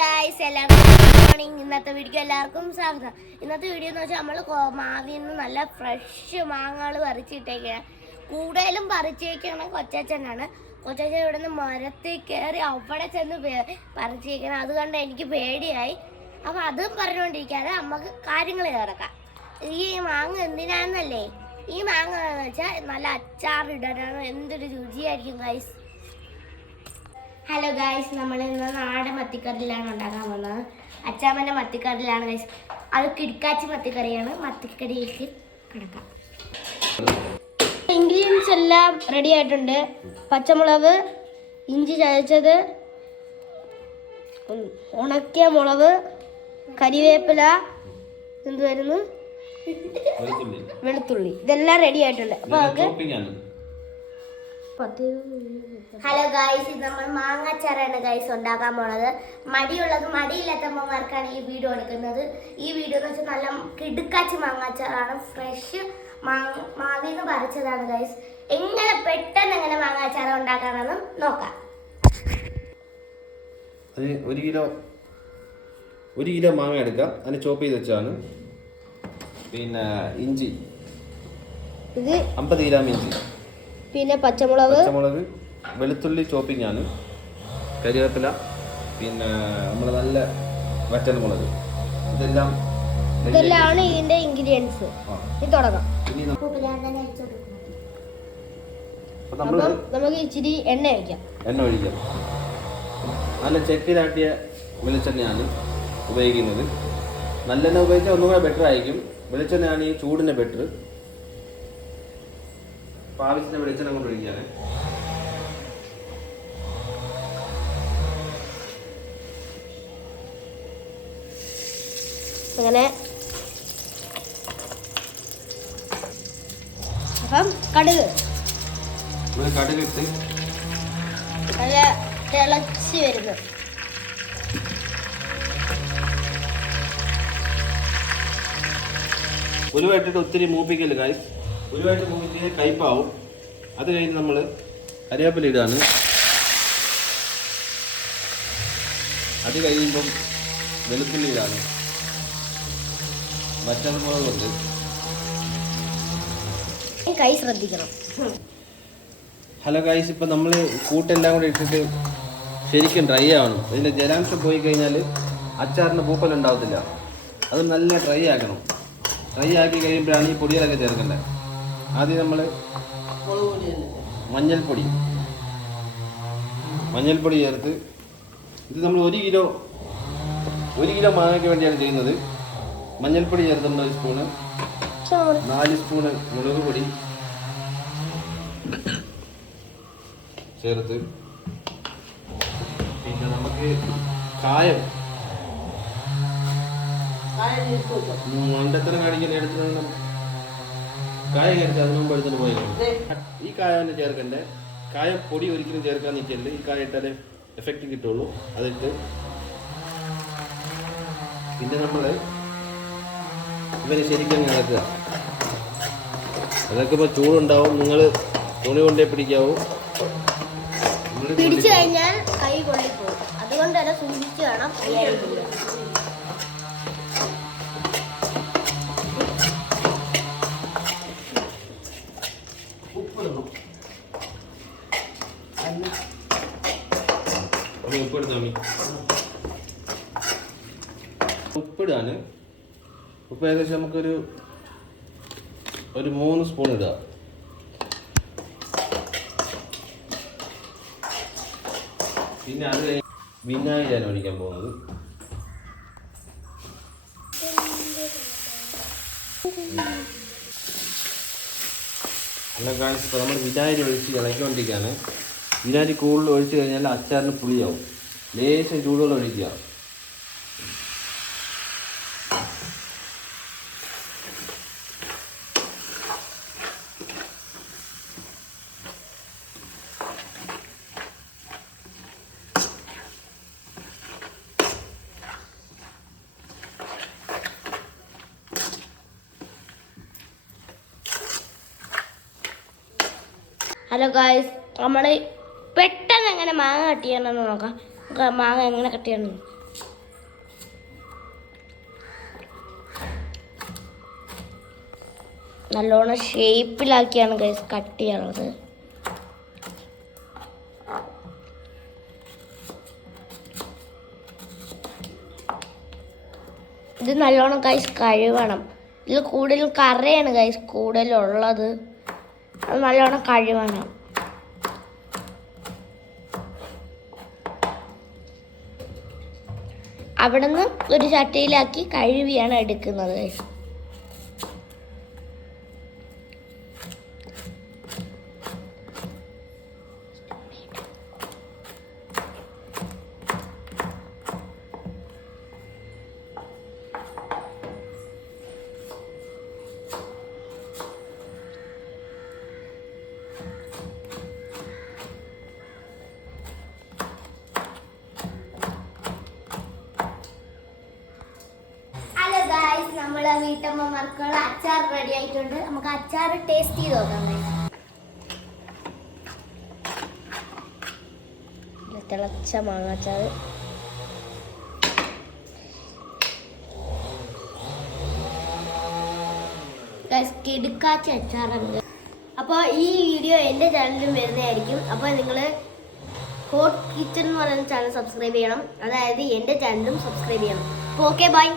Guys എല്ലാവർക്കും good morning. ഇന്നത്തെ video എല്ലാവർക്കും സ്വാഗതം. ഇന്നത്തെ വീഡിയോ എന്ന് വെച്ചാൽ നമ്മൾ മാവിൽ നിന്ന് നല്ല ഫ്രഷ് മാങ്ങകൾ പറിച്ചിട്ടേക്കാണ്. കൂടുതലും പറിച്ചേക്കാണ് കൊച്ചച്ഛനാണ്. കൊച്ചച്ഛൻ ഇവിടെ നിന്ന് മരത്തിൽ കയറി അവിടെ ചെന്ന് പറിച്ചേക്കണം. അത് കണ്ട് എനിക്ക് പേടിയായി. അപ്പം അതും പറഞ്ഞുകൊണ്ടിരിക്കാതെ നമുക്ക് കാര്യങ്ങൾ കിടക്കാം. ഈ മാങ്ങ എന്തിനാണെന്നല്ലേ, ഈ മാങ്ങ എന്ന് വെച്ചാൽ നല്ല അച്ചാറിടാനാണ്. എന്തൊരു രുചിയായിരിക്കും ഗൈസ്. ഹലോ ഗൈസ്, നമ്മൾ ഇന്ന് നാടൻ മത്തിക്കറിയിലാണ് ഉണ്ടാക്കാൻ പോകുന്നത്. അച്ചാമ്മൻ്റെ മത്തിക്കറിയിലാണ് ഗൈസ്. അത് കിടക്കാച്ചി മത്തിക്കറിയാണ്. മത്തിക്കറിയിലേക്ക് കിടക്കാം. ഇൻഗ്രീഡിയൻസ് എല്ലാം റെഡി ആയിട്ടുണ്ട്. പച്ചമുളക്, ഇഞ്ചി ചതച്ചത്, ഉണക്കിയ മുളക്, കരിവേപ്പില, എന്തുവായിരുന്നു, വെളുത്തുള്ളി, ഇതെല്ലാം റെഡി ആയിട്ടുണ്ട്. അപ്പൊ നമുക്ക് ഹലോ ഗൈസ്, ഇത് നമ്മൾ മാങ്ങാച്ചാറാണ് ഗൈസ് ഉണ്ടാക്കാൻ പോണത്. മടിയില്ലാത്തമ്മമാർക്കാണ് ഈ വീഡിയോ എടുക്കുന്നത്. ഈ വീഡിയോ എന്ന് വെച്ചാൽ നല്ല കിടുക്കാച്ചി മാങ്ങാച്ചാറാണ്. ഫ്രഷ് മാവിൽ നിന്ന് പറിച്ചതാണ് ഗൈസ്. എങ്ങനെ പെട്ടെന്ന് എങ്ങനെ മാങ്ങാച്ചാറ ഉണ്ടാക്കാമെന്ന് നോക്കാം. ഒരു കിലോ മാങ്ങ എടുക്കാം. അതിന് ചോപ്പ് ചെയ്ത് വെച്ചാണ്. പിന്നെ ഇഞ്ചി ഇത് 50 ഗ്രാം ഇഞ്ചി, പിന്നെ പച്ചമുളക്, വെളുത്തുള്ളി ചോപ്പിംഗ് ആണ്, കരിവേപ്പില, പിന്നെ നമ്മുടെ നല്ല വറ്റൽമുളക്. ഇതെല്ലാമാണ് ഇതിന്റെ ഇൻഗ്രീഡിയൻസ്. ഇത് തുടങ്ങാം. നമുക്ക് ഇച്ചിരി എണ്ണ ഒഴിക്കാം. നല്ല ചെക്കിലാട്ടിയ വെളിച്ചെണ്ണയാണ് ഉപയോഗിക്കുന്നത്. നല്ലെണ്ണ ഉപയോഗിച്ചാൽ ഒന്നുകൂടെ ബെറ്റർ ആയിരിക്കും. വെളിച്ചെണ്ണയാണ് ഈ ചൂടിന് ബെറ്റർ. ആവശ്യത്തിന് വെളിച്ചെണ്ണ കൊണ്ട് ഒഴിക്കാണ്. അങ്ങനെ അപ്പം കടുകിട്ട് നല്ല തിളച്ച് വരുന്നു. ഉലുവായിട്ടിട്ട് ഒത്തിരി മൂപ്പിക്കല് ഗൈസ്. ഉലുവായിട്ട് മൂപ്പിച്ച് കയ്പാവും. അത് കഴിഞ്ഞ് നമ്മൾ കരിവേപ്പില ഇടാണ്. അത് കഴിയുമ്പം വെളുത്തുള്ളി ഇടാണ്. വറ്റൽമുളകുണ്ട്. കൈ ശ്രദ്ധിക്കണം. ഹലോ ഗൈസ്, ഇപ്പം നമ്മൾ കൂട്ടെല്ലാം കൂടെ ഇട്ടിട്ട് ശരിക്കും ഡ്രൈ ആവണം. ഇതിൻ്റെ ജലാംശം പോയി കഴിഞ്ഞാൽ അച്ചാറിന് പൂപ്പലുണ്ടാവത്തില്ല. അത് നല്ല ഡ്രൈ ആക്കണം. ഡ്രൈ ആക്കി കഴിയുമ്പോഴാണ് ഈ പൊടികളൊക്കെ ചേർക്കേണ്ടത്. ആദ്യം നമ്മൾ മഞ്ഞൾപ്പൊടി ചേർത്ത്, ഇത് നമ്മൾ ഒരു കിലോ മാങ്ങയ്ക്ക് വേണ്ടിയാണ് ചെയ്യുന്നത്. മഞ്ഞൾപ്പൊടി ചേർത്തുണ്ട് 1 സ്പൂണ്, 4 സ്പൂണ് മുളക് പൊടി ചേർത്ത്, പിന്നെ നമുക്ക് കായം മണ്ടത്തരം കാണിക്കാൻ എടുത്ത് കായം കയറിച്ച് അതിന് മുമ്പ് എടുത്തിട്ട് പോയി. ഈ കായം തന്നെ ചേർക്കണ്ടേ. കായം പൊടി ഒരിക്കലും ചേർക്കാൻ നിൽക്കരുത്. ഈ കായം ഇട്ടാലേ എഫക്റ്റ് കിട്ടുള്ളൂ. അതിട്ട് പിന്നെ നമ്മൾ ഇവരെ ശരിക്കും ഇളക്കുക. അതൊക്കെ ഇപ്പോൾ ചൂടുണ്ടാവും. നിങ്ങൾ തുണി കൊണ്ടേ പിടിക്കാവൂ. പിടിച്ചു കഴിഞ്ഞാൽ കൈ കൊള്ളിപ്പോകും. അതുകൊണ്ട് തന്നെ സൂക്ഷിച്ച് വേണം കൈയായിരിക്കില്ല. ഉപ്പിടാണ്. ഉപ്പ് ഏകദേശം നമുക്കൊരു 3 സ്പൂൺ ഇടുക. പിന്നെ അത് വിനാഗിരിയാണ് ഒഴിക്കാൻ പോകുന്നത്. അല്ല ഗൈസ്, ഇപ്പോൾ നമ്മൾ വിനാഗിരി ഒഴിച്ച് ഇളക്കിക്കൊണ്ടിരിക്കുകയാണ്. വിനാഗിരി കൂടുതൽ ഒഴിച്ച് കഴിഞ്ഞാൽ അച്ചാറിന് പുളിയാവും. ലേശം ചൂടുവെള്ളം ഒഴിക്കുക. ഹലോ ഗായ്സ്, നമ്മൾ പെട്ടെന്ന് എങ്ങനെ മാങ്ങ കട്ട് ചെയ്യണമെന്ന് നോക്കാം. മാങ്ങ എങ്ങനെ കട്ട് ചെയ്യണമെന്ന് നല്ലോണം ഷേപ്പിലാക്കിയാണ് ഗൈസ് കട്ട് ചെയ്യണത്. ഇത് നല്ലോണം ഗൈസ് കഴുകണം. ഇതിൽ കൂടുതൽ കറയാണ് ഗൈസ് കൂടുതലുള്ളത്. അത് നല്ലോണം കഴുകണം. അവിടെ നിന്ന് ഒരു ചട്ടിയിലാക്കി കഴുകിയാണ് എടുക്കുന്നത് ഗൈസ്. നമ്മളെ വീട്ടമ്മമാർക്കുള്ള അച്ചാർ റെഡി ആയിട്ടുണ്ട്. നമുക്ക് അച്ചാർ ടേസ്റ്റ് ചെയ്ത് നോക്കാം. തിളച്ച മാങ്ങാച്ചാർ. കിടുക്കാച്ച അച്ചാറുണ്ട്. അപ്പോൾ ഈ വീഡിയോ എൻ്റെ ചാനലിലും വരുന്നതായിരിക്കും. അപ്പോൾ നിങ്ങൾ ഹോട്ട് കിച്ചൺ എന്ന് പറയുന്ന ചാനൽ സബ്സ്ക്രൈബ് ചെയ്യണം. അതായത് എൻ്റെ ചാനലും സബ്സ്ക്രൈബ് ചെയ്യണം. അപ്പോൾ ഓക്കെ, ബൈ.